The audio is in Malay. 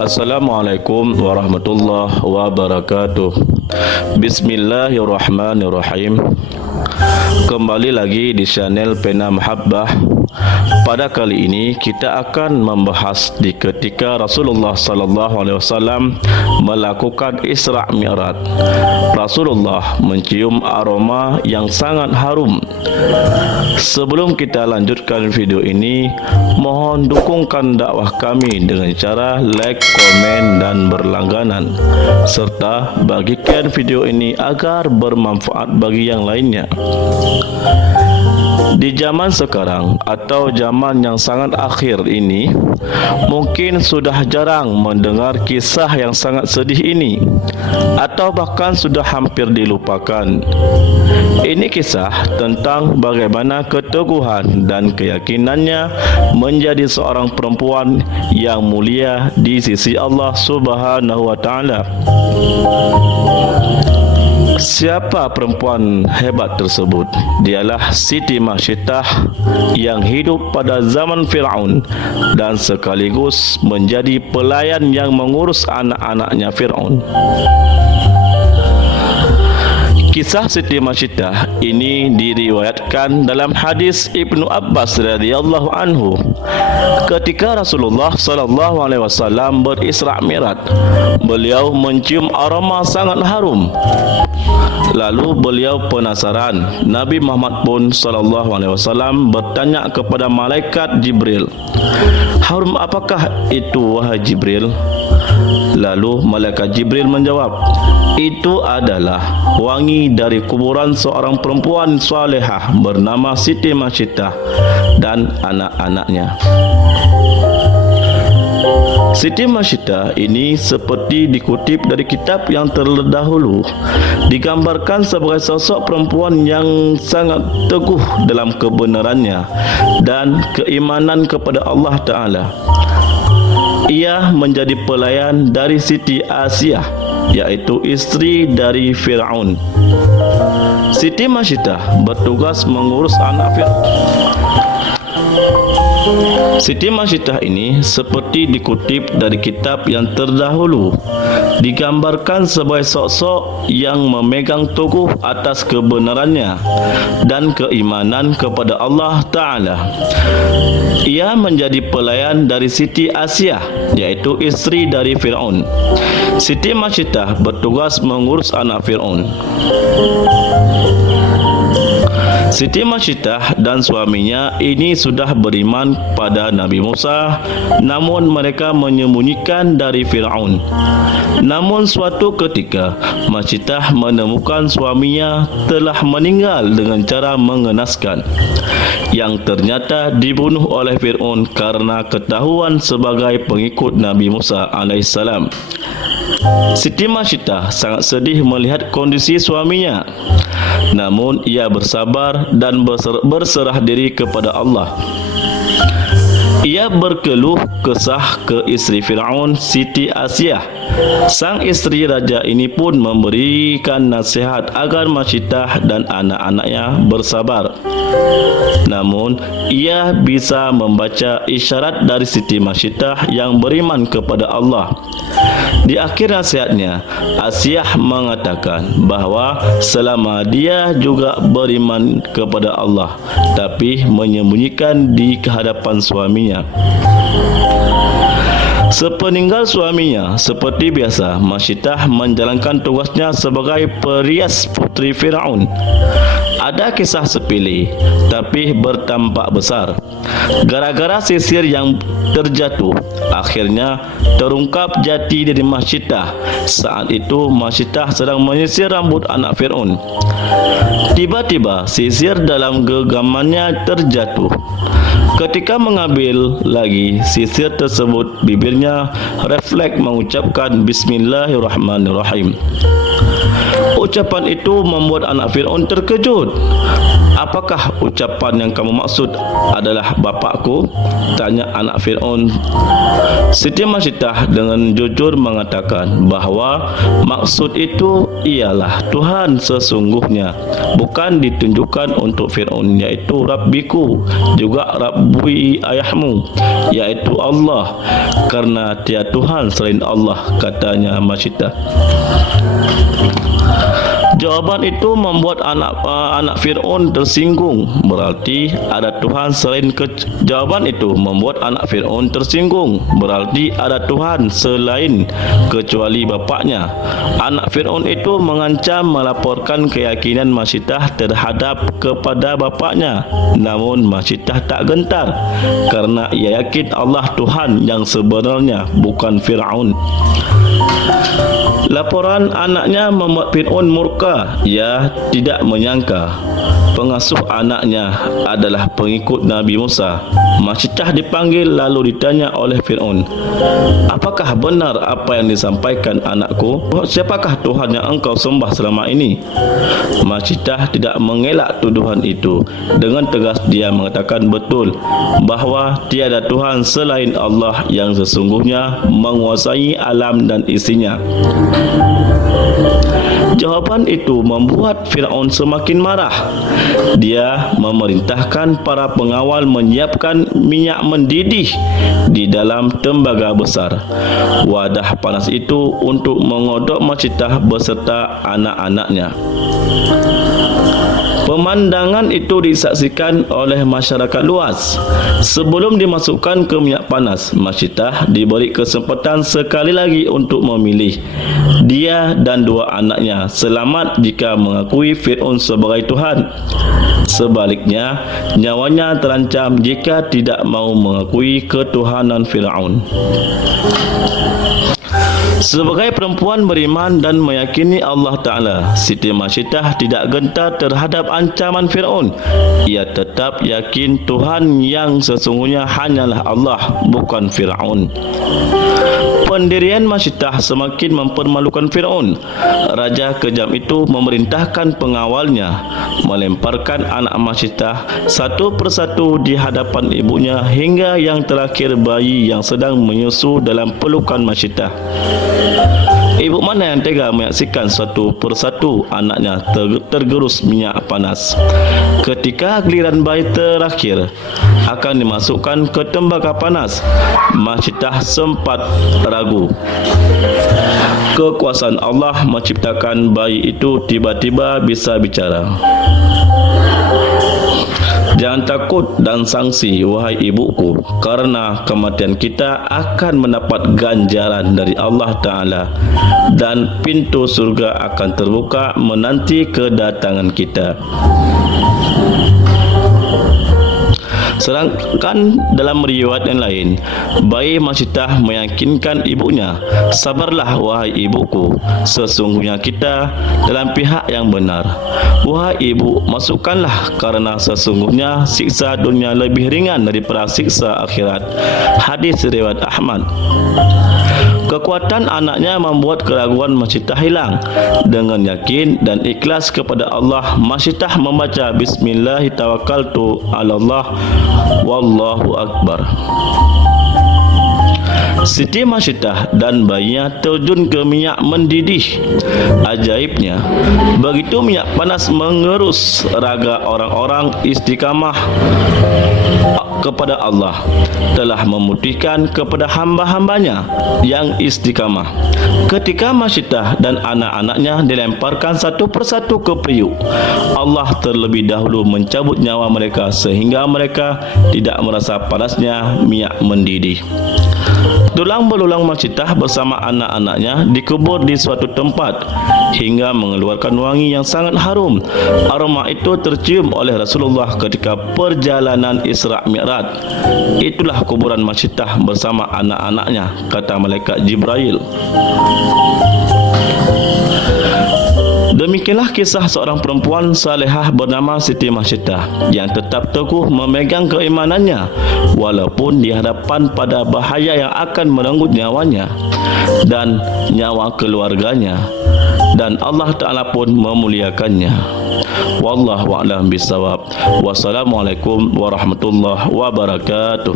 Assalamualaikum warahmatullahi wabarakatuh. Bismillahirrahmanirrahim. Kembali lagi di channel Pena Mahabbah. Pada kali ini kita akan membahas di ketika Rasulullah sallallahu alaihi wasallam melakukan Isra Mi'raj. Rasulullah mencium aroma yang sangat harum. Sebelum kita lanjutkan video ini, mohon dukungkan dakwah kami dengan cara like, komen dan berlangganan, serta bagikan video ini agar bermanfaat bagi yang lainnya. Di zaman sekarang atau zaman yang sangat akhir ini, mungkin sudah jarang mendengar kisah yang sangat sedih ini, atau bahkan sudah hampir dilupakan. Ini kisah tentang bagaimana keteguhan dan keyakinannya menjadi seorang perempuan yang mulia di sisi Allah Subhanahu wa Ta'ala. Siapa perempuan hebat tersebut? Dialah Siti Masyittah yang hidup pada zaman Fir'aun dan sekaligus menjadi pelayan yang mengurus anak-anaknya Fir'aun. Kisah Siti Masyittah ini diriwayatkan dalam hadis Ibnu Abbas radhiyallahu anhu. Ketika Rasulullah sallallahu alaihi wasallam berisra Mi'raj, beliau mencium aroma sangat harum. Lalu beliau penasaran. Nabi Muhammad pun sallallahu alaihi wasallam bertanya kepada malaikat Jibril, "Harum apakah itu wahai Jibril?" Lalu malaikat Jibril menjawab, "Itu adalah wangi dari kuburan seorang perempuan salehah bernama Siti Masyittah dan anak-anaknya." Siti Masyittah ini seperti dikutip dari kitab yang terdahulu, digambarkan sebagai sosok perempuan yang sangat teguh dalam kebenarannya dan keimanan kepada Allah Ta'ala. Ia menjadi pelayan dari Siti Asiyah, yaitu istri dari Fir'aun. Siti Masyittah bertugas mengurus anak Fir'aun. Siti Masyittah ini seperti dikutip dari kitab yang terdahulu, digambarkan sebagai sosok yang memegang teguh atas kebenarannya dan keimanan kepada Allah Ta'ala. Ia menjadi pelayan dari Siti Asiyah, yaitu istri dari Fir'aun. Siti Masyittah bertugas mengurus anak Fir'aun. Siti Masyittah dan suaminya ini sudah beriman pada Nabi Musa, namun mereka menyembunyikan dari Fir'aun. Namun suatu ketika Masyittah menemukan suaminya telah meninggal dengan cara mengenaskan, yang ternyata dibunuh oleh Fir'aun karena ketahuan sebagai pengikut Nabi Musa alaihissalam. Siti Masyittah sangat sedih melihat kondisi suaminya. Namun ia bersabar dan berserah diri kepada Allah. Ia berkeluh kesah ke istri Fir'aun, Siti Asiyah. Sang istri raja ini pun memberikan nasihat agar Masyittah dan anak-anaknya bersabar. Namun ia bisa membaca isyarat dari Siti Masyittah yang beriman kepada Allah. Di akhir nasihatnya, Asiyah mengatakan bahawa selama dia juga beriman kepada Allah, tapi menyembunyikan di hadapan suaminya. Sepeninggal suaminya, seperti biasa, Masyittah menjalankan tugasnya sebagai perias putri Fir'aun. Ada kisah sepele, tapi bertampak besar. Gara-gara sisir yang terjatuh, akhirnya terungkap jati diri Masyittah. Saat itu Masyittah sedang menyisir rambut anak Fir'aun. Tiba-tiba sisir dalam genggamannya terjatuh. Ketika mengambil lagi sisir tersebut, bibirnya refleks mengucapkan Bismillahirrahmanirrahim. Ucapan itu membuat anak Fir'aun terkejut. apakah ucapan yang kamu maksud adalah bapakku? Tanya anak Fir'aun. Siti Masyidah dengan jujur mengatakan bahawa maksud itu ialah Tuhan sesungguhnya, bukan ditunjukkan untuk Fir'aun, iaitu Rabbiku, juga Rabbi ayahmu, iaitu Allah, kerana tiada Tuhan selain Allah, katanya Masyidah. Jawaban itu membuat anak Fir'aun tersinggung. Berarti ada Tuhan selain jawaban itu membuat anak Fir'aun tersinggung. Berarti ada Tuhan selain kecuali bapaknya. Anak Fir'aun itu mengancam melaporkan keyakinan Masyidah terhadap kepada bapaknya. Namun Masyidah tak gentar kerana ia yakin Allah Tuhan yang sebenarnya, bukan Fir'aun. Laporan anaknya membuat Fir'aun murka. Ia tidak menyangka pengasuh anaknya adalah pengikut Nabi Musa. Masyidah dipanggil lalu ditanya oleh Fir'aun, apakah benar apa yang disampaikan anakku? Siapakah Tuhan yang engkau sembah selama ini? Masyidah tidak mengelak tuduhan itu. Dengan tegas dia mengatakan betul bahawa tiada Tuhan selain Allah yang sesungguhnya menguasai alam dan isinya. Jawaban itu membuat Fir'aun semakin marah. Dia memerintahkan para pengawal menyiapkan minyak mendidih di dalam tembaga besar. Wadah panas itu untuk mengodok Masyidah beserta anak-anaknya. Pemandangan itu disaksikan oleh masyarakat luas. Sebelum dimasukkan ke minyak panas, Masyidah diberi kesempatan sekali lagi untuk memilih. Dia dan dua anaknya selamat jika mengakui Fir'aun sebagai Tuhan. Sebaliknya, nyawanya terancam jika tidak mau mengakui ketuhanan Fir'aun. Sebagai perempuan beriman dan meyakini Allah Ta'ala, Siti Masyidah tidak gentar terhadap ancaman Fir'aun. Ia tetap yakin Tuhan yang sesungguhnya hanyalah Allah, bukan Fir'aun. Pendirian Masyidah semakin mempermalukan Fir'aun. Raja kejam itu memerintahkan pengawalnya melemparkan anak Masyidah satu persatu di hadapan ibunya hingga yang terakhir bayi yang sedang menyusu dalam pelukan Masyidah. Ibu mana yang tega menyaksikan satu persatu anaknya tergerus minyak panas? Ketika giliran bayi terakhir akan dimasukkan ke tembaga panas, Masyidah sempat ragu. Kekuasaan Allah menciptakan bayi itu tiba-tiba bisa bicara. Jangan takut dan sangsi, wahai ibuku, karena kematian kita akan mendapat ganjaran dari Allah Ta'ala dan pintu surga akan terbuka menanti kedatangan kita. Sedangkan dalam riwayat yang lain, bayi Masyidah meyakinkan ibunya, sabarlah wahai ibuku, sesungguhnya kita dalam pihak yang benar. Wahai ibu, masukkanlah karena sesungguhnya siksa dunia lebih ringan daripada siksa akhirat. Hadis riwayat Ahmad. Kekuatan anaknya membuat keraguan Masyidah hilang. Dengan yakin dan ikhlas kepada Allah, Masyidah membaca Bismillahirrahmanirrahim, Wallahu Akbar. Siti Masyidah dan bayinya terjun ke minyak mendidih. Ajaibnya, begitu minyak panas mengerus raga orang-orang istiqamah kepada Allah, telah memutihkan kepada hamba-hambanya yang istiqamah. Ketika Masyidah dan anak-anaknya dilemparkan satu persatu ke periuk, Allah terlebih dahulu mencabut nyawa mereka sehingga mereka tidak merasa panasnya minyak mendidih. Tulang belulang Masyidah bersama anak-anaknya dikubur di suatu tempat hingga mengeluarkan wangi yang sangat harum. Aroma itu tercium oleh Rasulullah ketika perjalanan Isra Mi'raj. Itulah kuburan Masyidah bersama anak-anaknya, kata malaikat Jibril. Demikianlah kisah seorang perempuan salehah bernama Siti Masyidah yang tetap teguh memegang keimanannya walaupun dihadapkan pada bahaya yang akan merenggut nyawanya. dan nyawa keluarganya, dan Allah Ta'ala pun memuliakannya. Wallahu a'lam bishawab. Wassalamualaikum warahmatullahi wabarakatuh.